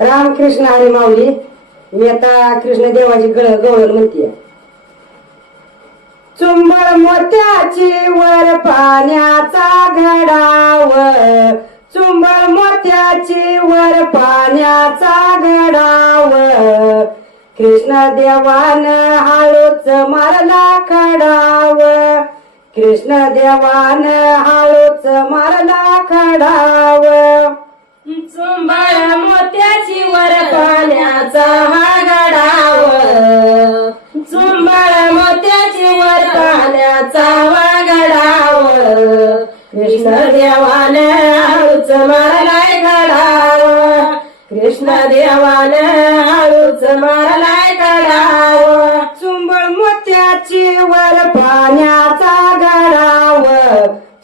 रामकृष्ण आणि माऊली मी आता कृष्ण देवाची गळ गवळण म्हणते चुंबळ मोत्याची वर पाण्याचा घडाव. चुंबळ मोत्याची वर पाण्याचा घडाव. कृष्ण देवान हाळूच मारला खडाव. कृष्ण देवान हाळूच मारला खडाव. चुंबाळा मोत्याची वर पाण्याचा हा गडाव चुंबाळा मोत्याची वर पाण्याचा हा गडाव कृष्ण देवान हळूच मारलाय गडाव कृष्ण देवाने हळूच मारलाय गडाव चुंबळ मोत्याची वर पाण्याचा घडाव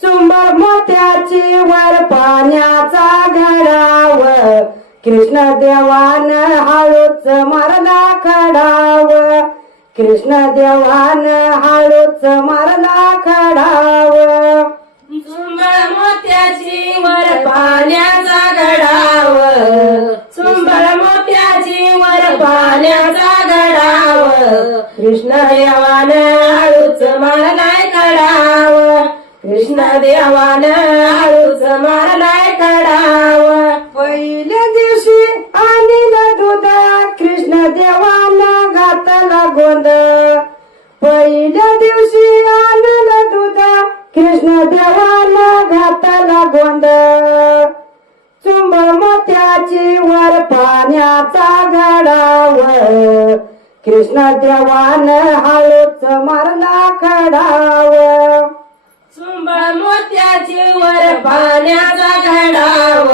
चुंबळ मोत्याची वर पाण्या कृष्ण देवान हळूच मरला खडाव. कृष्ण देवान हळूच मरला खडाव. चुंबळ मोत्याची वर पाण्याचा गडाव. सुंबळ मोत्याची वर पाण्याचा गडाव. कृष्ण देवान हळूच मारलाय कडाव कृष्ण देवान पहिल्या दिवशी आणल दूध. कृष्ण देवाला घातला गोंद. चुंब मोत्याची वर पाण्याचा घडावर कृष्ण देवान हळूच मारला खडाव चुंब मोत्याची वर पाण्याचा घडाव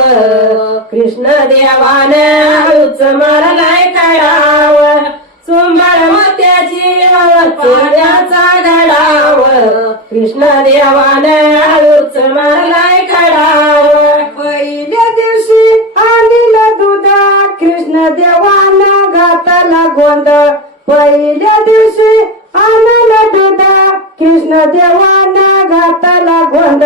कृष्ण देवान हळूच मारलाय कडाव चुंबळ मोत्याची वर पाण्याचा घडाव कृष्ण देवान हळूच मारलाय कडाव पहिल्या दिवशी आणील दूध कृष्ण देवाना घातला गोंद. पहिल्या दिवशी आणल दूध कृष्ण देवाना घातला गोंद.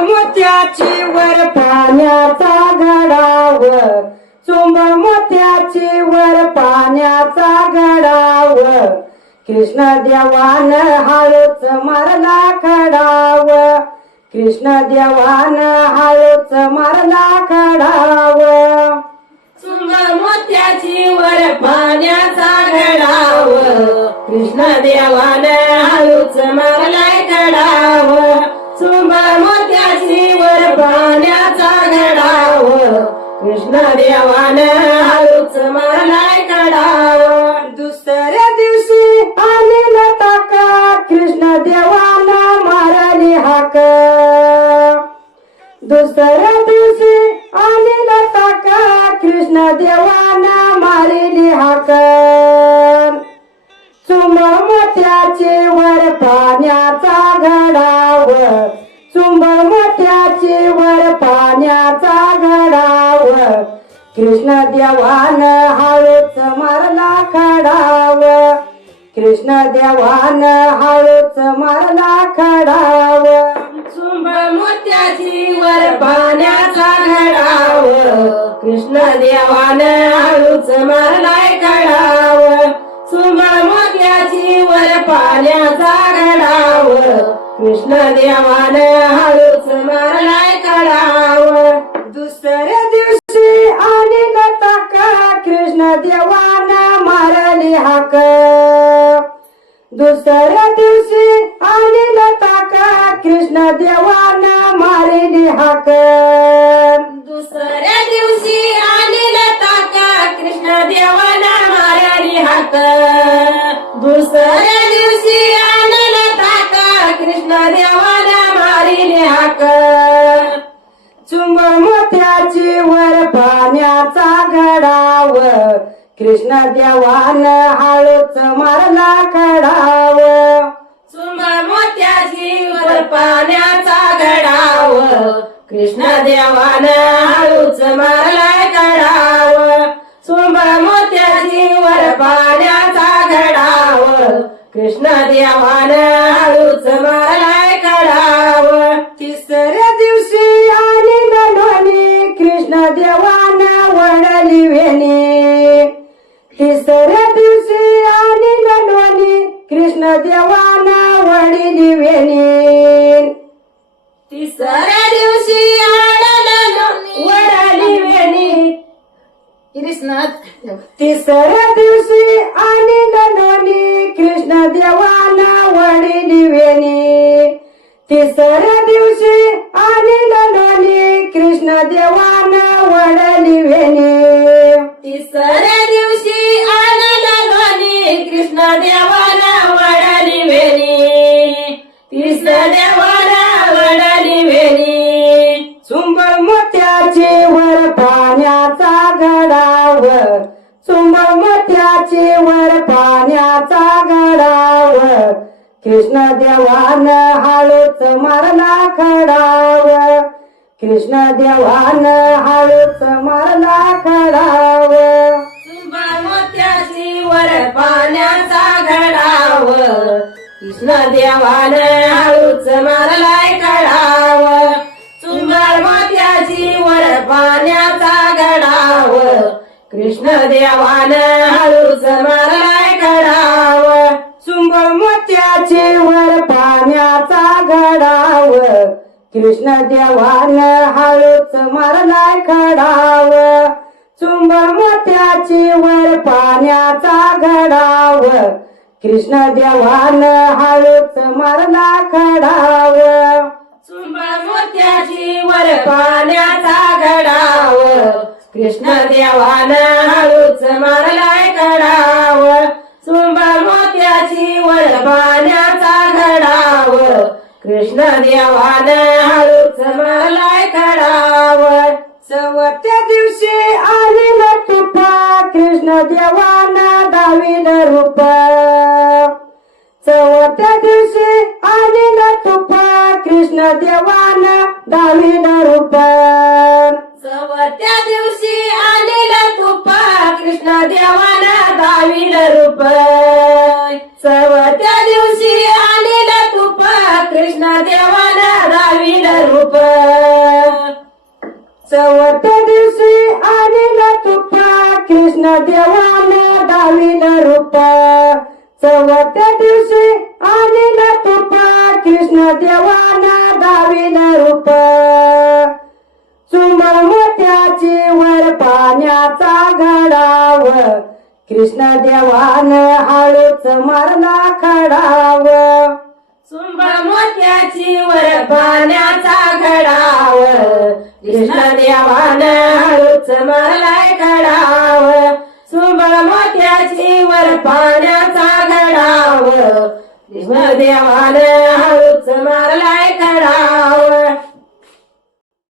मोत्याची वर पाण्याचा गडावर. चुंब मोत्याची वर पाण्याचा गडावर. कृष्ण देवान हळूच मारला खडाव कृष्ण देवान हळूच मारला खडाव चुंब मोत्याची वर पाण्याचा घडाव कृष्ण देवान हळूच मारलाय कडाव सुंदर कृष्ण देवान हळूच मारलाय कडाव दुसऱ्या दिवशी आले टाका कृष्ण देवाला मारली हाक. दुसऱ्या दिवशी आले टाका कृष्ण देवाला मारिली हाक. चुंबळ त्याचे वर पाण्याचा घडाव चुंबळ त्याचे वर पाण्याचा कृष्ण देवान हळूच मारला खडाव. कृष्ण देवान हळूच मारला खडाव. सुंबळ मोत्याची वर पाण्याचा घडाव. कृष्ण देवान हळूच मारलाय खडाव. सुंबळ मोत्याची वर पाण्याचा घडाव. कृष्ण देवान हळूच देवान मारली हाक. दुसऱ्या दिवशी आणील टाका कृष्ण देवान मारली हाक. घडाव कृष्ण देवान हळूच मारला खडाव सुंबळ मोत्याची वर पाण्याचा घडाव कृष्ण देवान हळूच मारलाय घडाव सुंबळ मोत्या जीवर पाण्याचा घडाव कृष्ण देवान हळूच तिसऱ्या दिवशी आणि लढवणी कृष्ण देवाना वडली वेणी तिसऱ्या दिवशी वडाली वेणी कृष्ण तिसऱ्या दिवशी गडावर कृष्ण देवान हळूच मारला खडाव कृष्ण देवान हळूच मारला खडाव सुंबळ वर पाण्याचा घडाव कृष्ण देवान हळूच मारलाय कडाव सुंबळ मोत्याची वर पाण्याचा घडाव कृष्ण देवान हळूच मार वर पाण्याचा गडाव. कृष्ण देवान हळूच मारलाय खडाव. सुंबळ मोत्याची वर पाण्याचा गडाव. कृष्ण देवान हळूच मारला खडाव. सुंबळ मोत्याची वर पाण्याचा घडाव कृष्ण देवान हळूच मारलाय खडाव. कृष्ण देवान हळूच मारलाय कडाव चवथ्या दिवशी न तुफा कृष्ण देवाना न रूप. चवत्या दिवशी आलेला तुफा कृष्ण देवाना न रूप. दाविल चवथ्या दिवशी आलेला तुफा कृष्ण देवाना दाविल रूप. चवथ्या दिवशी आलेला तुफा कृष्ण देवाना दाविल रूप. सुंबळ मोत्याची वर पाण्याचा घडाव. कृष्ण देवान हळूच मारला खडाव. सुंबळ मोत्याची वर पाण्याचा घडाव. कृष्ण देवान हळूच मारलाय घडाव. सुंबळ मोत्याची वर पाण्याचा घडाव. कृष्ण देवान हळूच